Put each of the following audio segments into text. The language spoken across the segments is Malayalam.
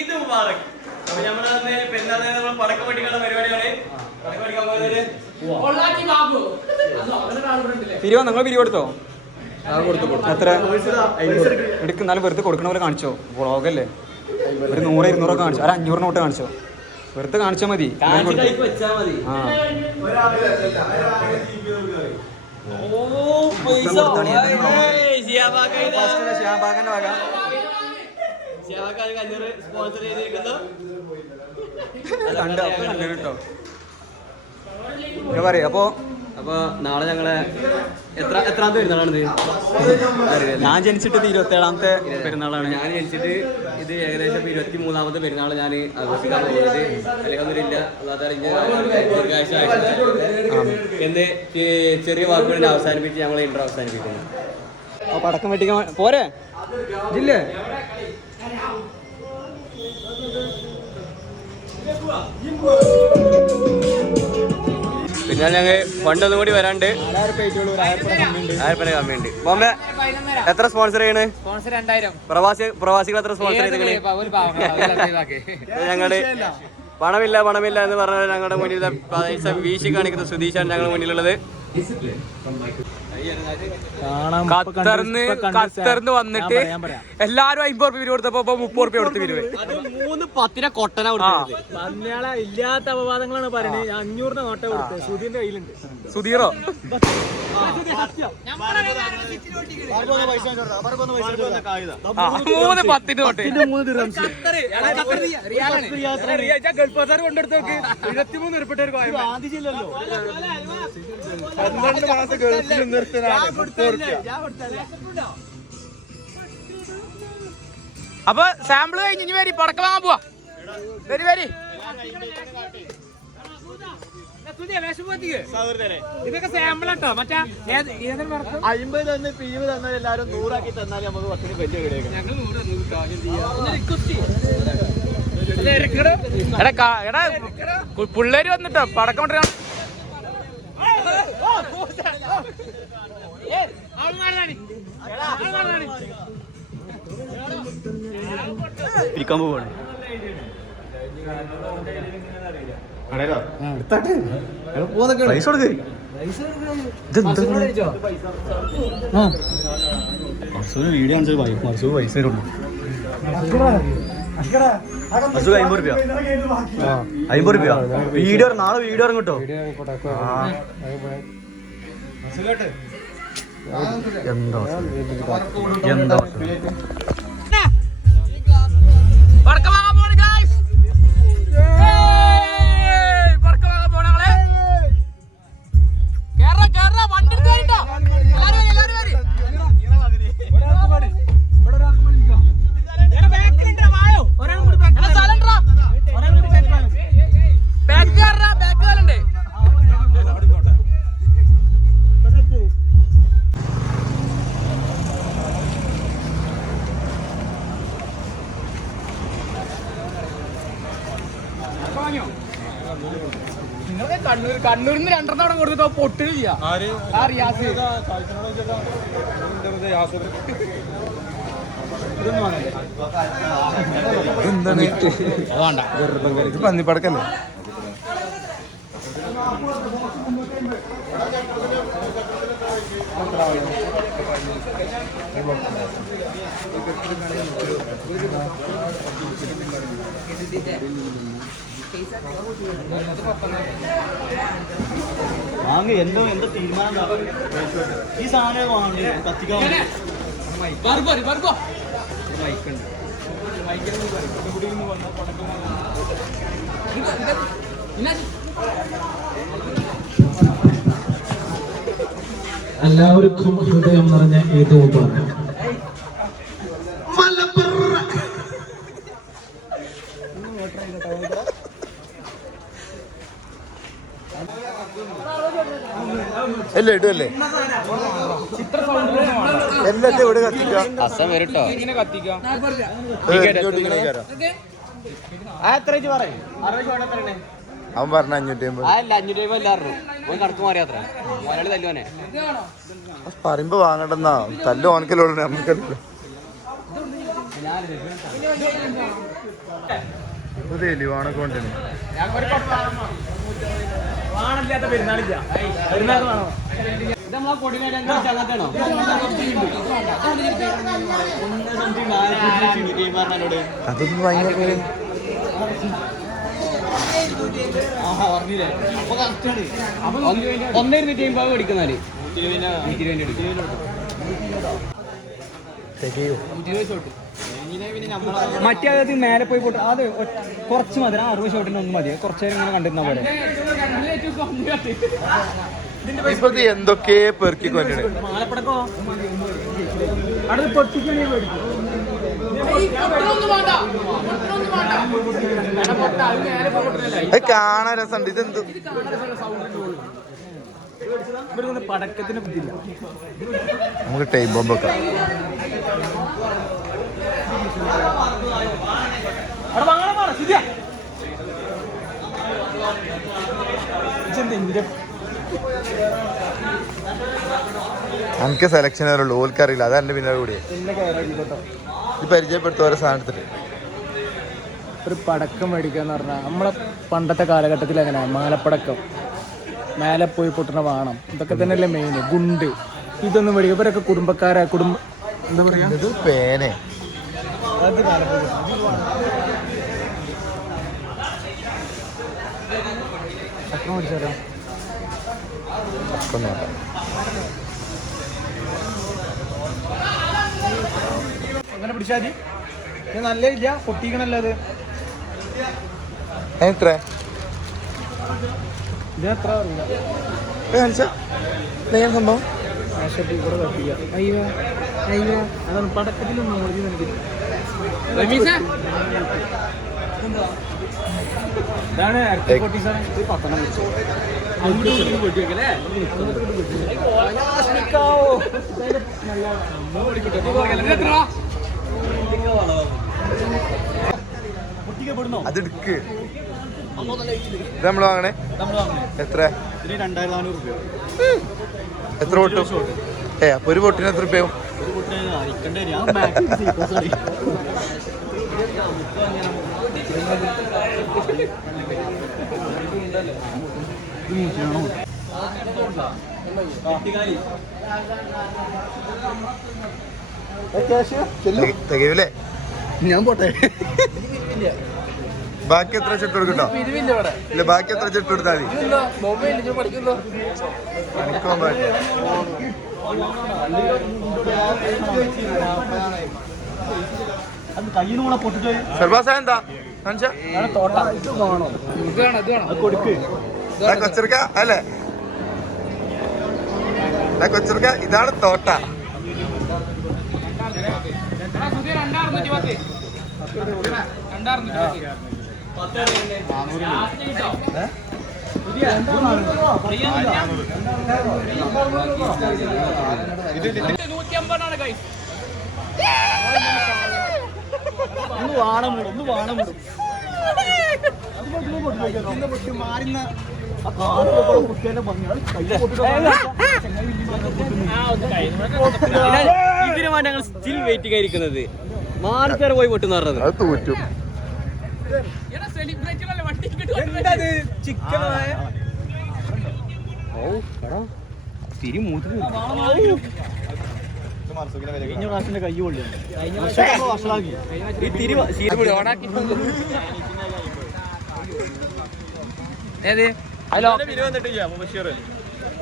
ഇത് മുബാറക്. അപ്പൊ നമ്മളന്ന് പെരുന്നാളിന് നമ്മൾ പടക്കം പൊട്ടിക്കുന്ന പരിപാടിയാണ്. പടക്കം പൊട്ടിക്കാൻ പോകുന്നത് പിരിവോ? നിങ്ങൾ പിരിവ് കൊടുത്തോ? എത്ര എടുക്കുന്നാലും വെറുതെ കൊടുക്കണ പോലെ കാണിച്ചോ? വ്ളോഗല്ലേ, ഒരു 100-200 കാണിച്ചോ, ഒരു 500 നോട്ട് കാണിച്ചോ, വെറുതെ കാണിച്ചാൽ മതി. പറയാ. അപ്പൊ നാളെ ഞങ്ങളെ എത്രാമത്തെ പെരുന്നാളാണിത്? ഞാൻ ജനിച്ചിട്ട് 27ാമത്തെ പെരുന്നാളാണ്. ഞാൻ ജനിച്ചിട്ട് ഇത് ഏകദേശം 23ാമത്തെ പെരുന്നാൾ ഞാൻ ആഘോഷിക്കാൻ പോകുന്നത്. അല്ലെങ്കിൽ എന്ന് ചെറിയ വാക്കുകളിൽ അവസാനിപ്പിച്ച് ഞങ്ങളെ ഇന്റർ അവസാനിപ്പിക്കുന്നു. പടക്കം വെട്ടിക്കാൻ പോരെ ഇല്ലേ? പിന്നെ ഞങ്ങൾ ഫണ്ടൊന്നും കൂടി വരാണ്ട് 1000 കമ്മിയുണ്ട്. ബോംബെ എത്ര സ്പോൺസർ ചെയ്യണ്? പ്രവാസികൾ എത്ര സ്പോൺസർ ചെയ്തേ? ഞങ്ങള് പണമില്ല എന്ന് പറഞ്ഞാൽ ഞങ്ങളുടെ മുന്നിൽ പൈസ വീശി കാണിക്കുന്ന സുധീഷാണ് ഞങ്ങളുടെ മുന്നിലുള്ളത്. ഖത്തറിന്ന് വന്നിട്ട് എല്ലാരും 50 രൂപ കൊടുത്തപ്പോ 30 രൂപ കൊടുത്ത് പിരിവ്. 3-10 കൊട്ടന ഇല്ലാത്ത അപവാദങ്ങളാണ് പറയുന്നത്. 500 നോട്ട കൊടുത്തത് സുധീറിന്റെ കയ്യിലുണ്ട്. സുധീറോ? 3-10 നോട്ട്. ഗൾഫാർ കൊണ്ടെടുത്തോക്ക് 23 ഉറുപ്പിട്ട ഒരു കോയം. 12 മാസം ഗൾഫിൽ നിർത്തനാണ്. അപ്പൊ സാമ്പിള് കഴിഞ്ഞ് ഇനി വരി പടക്കം വാങ്ങാൻ പോവാ. വരി ഇതൊക്കെ സാമ്പിൾ കേട്ടോ. മറ്റേ 50 തന്ന് പിരിവ് തന്നാൽ എല്ലാരും 100 ആക്കി തന്നാലും നമുക്ക് 10 വലിയ വീടേക്ക്. എടാ പിള്ളേര് വന്നിട്ടോ പടക്കം കൊണ്ടിരിക്കണം. ഇരിക്കാൻ പോവാണ്. പൈസ കൊടുക്ക്. വീഡിയോ കാണിച്ചത് മർസൂ പൈസ തരുള്ളൂ. 50 രൂപ. 50 രൂപ വീഡിയോ. നാളെ വീഡിയോ ഇറങ്ങട്ടോ. എന്താ കണ്ണൂരിന്ന് 2 തവണ കൊടുത്തിട്ടോ പൊട്ടില്ല. ഇത് പന്നിപ്പടക്കല്ലേ? എന്തോ തീരുമാനം. ഈ സാധനം വാങ്ങണ്ടേ കത്തിക്കാൻ? എല്ലാവർക്കും ഹൃദയം നിറഞ്ഞ ഏതോ പറഞ്ഞു. അല്ലേ ഇടുമല്ലേ എല്ലാത്തും ഇവിടെ കത്തിക്കാം. അവൻ പറഞ്ഞ 550. പറയുമ്പോ വാങ്ങണ്ടെന്നാ തല്ല് ഓനക്കല്ലോ. നമുക്കല്ലോ തെളിവാണൊക്കെ കൊണ്ടുവരുന്നത്. വാണില്ലാത്ത പെരുന്നാളില്ല. പെരുന്നാൾക്ക് വേണോ? ഇത് നമ്മളെ കൊടിനായിട്ട് എന്താ ചങ്ങാത്താണോ? അതൊന്നും ഭയങ്കര മേടിക്കുന്നാല് മറ്റേ അകത്ത് മേലെ പോയി പോട്ട് അത് കുറച്ച് മതി 60 ഷോട്ടിന് ഒന്നും മതി. കുറച്ചേരം ഇങ്ങനെ കണ്ടിരുന്ന പോലെ ഇപ്പൊ എന്തൊക്കെ പെറുക്കി കൊണ്ടുവരുന്നത്. മാലപ്പടക്കോ അടുത്ത് പൊട്ടിക്കണേ മേടിക്കും. അത് കാണാൻ രസമുണ്ട്. ഇതെന്ത് പടക്കത്തിന് ബുദ്ധിയില്ല. നമുക്ക് ടൈം ബോംബ് വെക്കാം. എനിക്ക് സെലക്ഷൻ ഉള്ളൂ. ഓൽക്കറിയില്ല. അതാ എന്റെ പിന്നാലെ കൂടി ഇത് പരിചയപ്പെടുത്തും ഓരോ സാധനത്തില്. ഒരു പടക്കം മേടിക്കാന്ന് പറഞ്ഞാൽ നമ്മളെ പണ്ടത്തെ കാലഘട്ടത്തിൽ എങ്ങനെയാ മാലപ്പടക്കം മേലെ പോയി പൊട്ടണ വാണം ഇതൊക്കെ തന്നെയല്ലേ മെയിൻ. ഗുണ്ട് ഇതൊന്നും മേടിക്കും. ഇവരൊക്കെ കുടുംബക്കാരാ. എന്താ പറയാ ഇത് പേനെ അത് ചക്രം മേടിച്ചാലോ? അങ്ങനെ പിടിച്ചാൽ മതി. നല്ല ഇല്ല പൊട്ടിക്കണല്ലോ അത്. എത്ര ഇതിനെത്ര അറിയില്ല. സംഭവം ഇവിടെ തട്ടിയ അയ്യോ അയ്യോ അതാണ് പടക്കത്തിലൊന്നും മതി. ഇതാണ് അതെടുക്ക്. ഇത് നമ്മള് വാങ്ങണേ. എത്ര? 2400 രൂപ. എത്ര പൊട്ടും? അപ്പൊ ഒരു പൊട്ടിന് എത്ര രൂപയാവും? തികയൂലേ? ഞാൻ പോട്ടെ. ബാക്കി എത്ര ചെട്ട് കൊടുക്കട്ടോ? ഇല്ല, ബാക്കി എത്ര ചെട്ട് കൊടുത്താൽ മതി. സർവാസ എന്താ കൊച്ചിർക്ക അല്ലേ? കൊച്ചിർക്ക ഇതാണ് തോട്ട. ഇതിനുമാണ് ഞങ്ങൾ സ്റ്റിൽ വെയിറ്റിംഗ് ആയിരിക്കുന്നത്. മാറിത്തേരെ പോയി പൊട്ടുന്ന പറഞ്ഞത് അത് തൂറ്റും. കൈ പൊള്ളിയാണ്.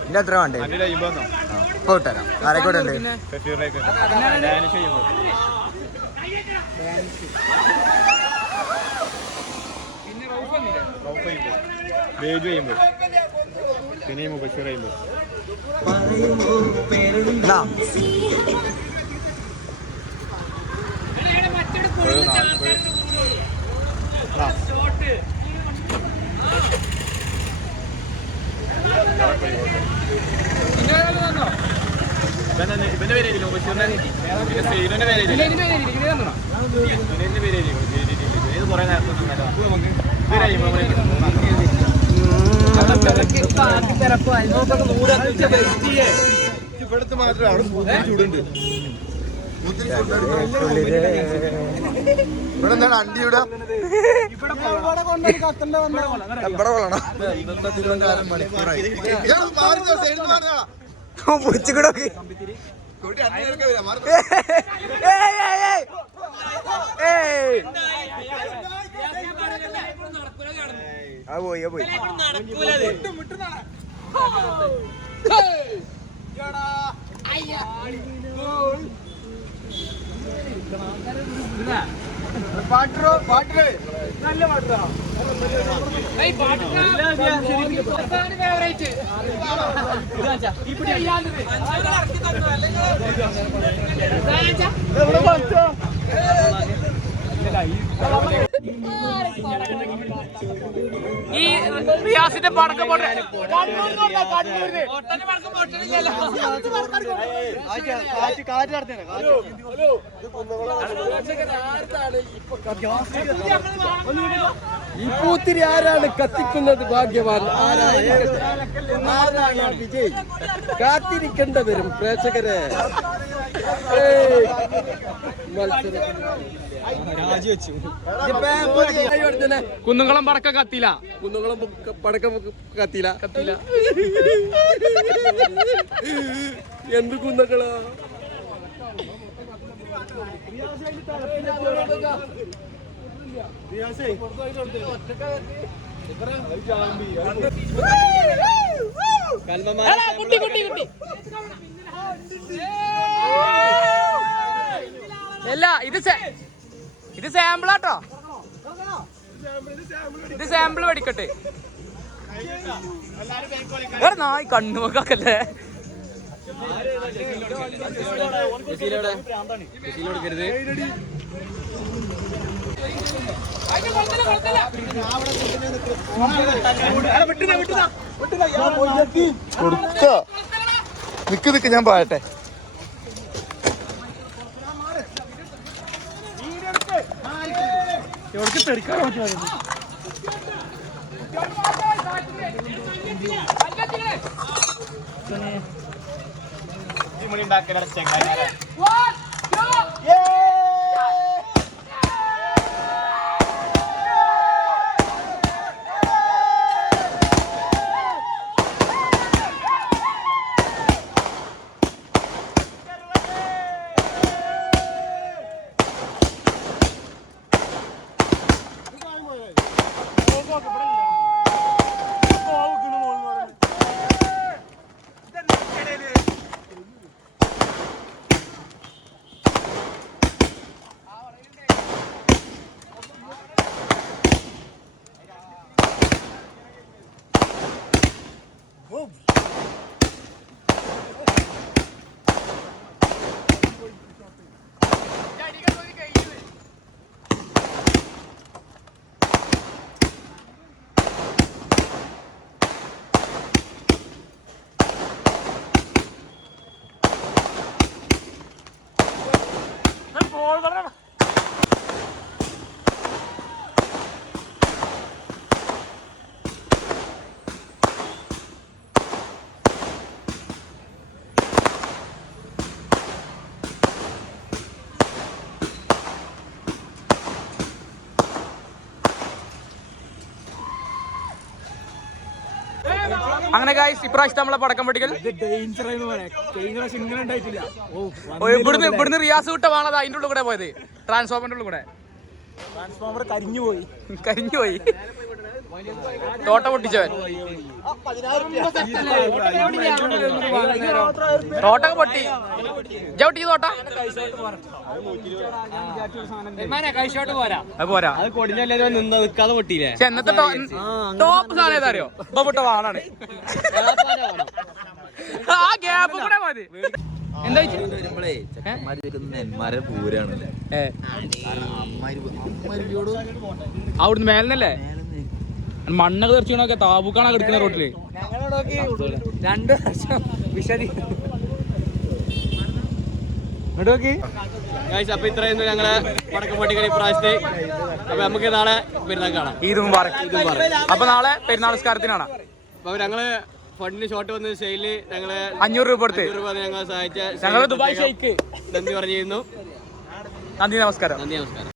ഇല്ല എത്ര വേണ്ടേ? ഇപ്പൊ വിട്ടരാം. ആരെക്കൂടെ ഉണ്ട്? ഇവന്റെ പേര് ഇവിടുത്തെ മാത്രമേ അവിടെ ചൂടുണ്ട്. ഇവിടെ എന്താണ് അണ്ടി ഇവിടെ പോയി പോയി ഈ റിയാസിന്റെ പടക്കം പോട്ടെ ഈ പൂത്തിരി ആരാണ് കത്തിക്കുന്നത് ഭാഗ്യവാൻ ആരാണ് വിജയ് കാത്തിരിക്കേണ്ടവരും പ്രേക്ഷകരെ കുന്നുകുളം പടക്കം കത്തില്ല കുന്നുകുളം പടക്കം കത്തിയില്ല എന്ത് കുന്നകളാ അല്ല ഇത് സാമ്പിളാട്ടോ ഇത് സാമ്പിൾ മേടിക്കട്ടെ നായി കണ്ണുമൊക്കല്ലേ കൊടുക്ക നിക്ക് ഞാൻ പായട്ടെ അങ്ങനെ ഗൈസ് ഇപ്രാവശ്യത്തെ നമ്മളെ പടക്കം പൊട്ടിക്കൽ ഇവിടുന്ന് റിയാസ് വിട്ട വാണത് അതിന്റെ ഉള്ളിൽ കൂടെ പോയത് ട്രാൻസ്ഫോമറിന്റെ ഉള്ളിൽ കൂടെ കരിഞ്ഞുപോയി തോട്ട പൊട്ടിച്ചവൻ തോട്ടൊക്കെ പൊട്ടി ചവിട്ടി തോട്ട പോരാ പക്ഷെ എന്നത്തെ ടോപ്പ് സാധനം ഏതാറിയോ ഇപ്പൊ വിട്ട വാണാണ് ആ ഗ്യാപ്പ് കൂടെ മതി എന്താ അവിടുന്ന് മേലന്നല്ലേ മണ്ണൊക്കെ തെറിച്ചോക്കെ താബൂക്കാണോ കിടക്കുന്ന റോട്ടില് 2 വർഷം വിശദി അപ്പൊ ഇത്രയൊന്നും ഞങ്ങളെ പടക്കം പൊട്ടിക്കൽ ഇപ്രാവശ്യത്തെ. അപ്പൊ നമുക്ക് നാളെ പെരുന്നാൾ കാണാം. ഈദ് മുബാറക്. അപ്പൊ നാളെ പെരുന്നാൾ നിസ്കാരത്തിനാണ്. അപ്പൊ ഞങ്ങള് ഫണ്ടിന് ഷോട്ട് വന്ന സ്റ്റൈലില് ഞങ്ങളെ 500 രൂപ കൊടുത്ത് 500 രൂപ ഞങ്ങളെ സഹായിച്ച ഞങ്ങൾ ദുബായ് ഷെയ്ക്ക് നന്ദി പറഞ്ഞിരുന്നു. നന്ദി നമസ്കാരം. നന്ദി നമസ്കാരം.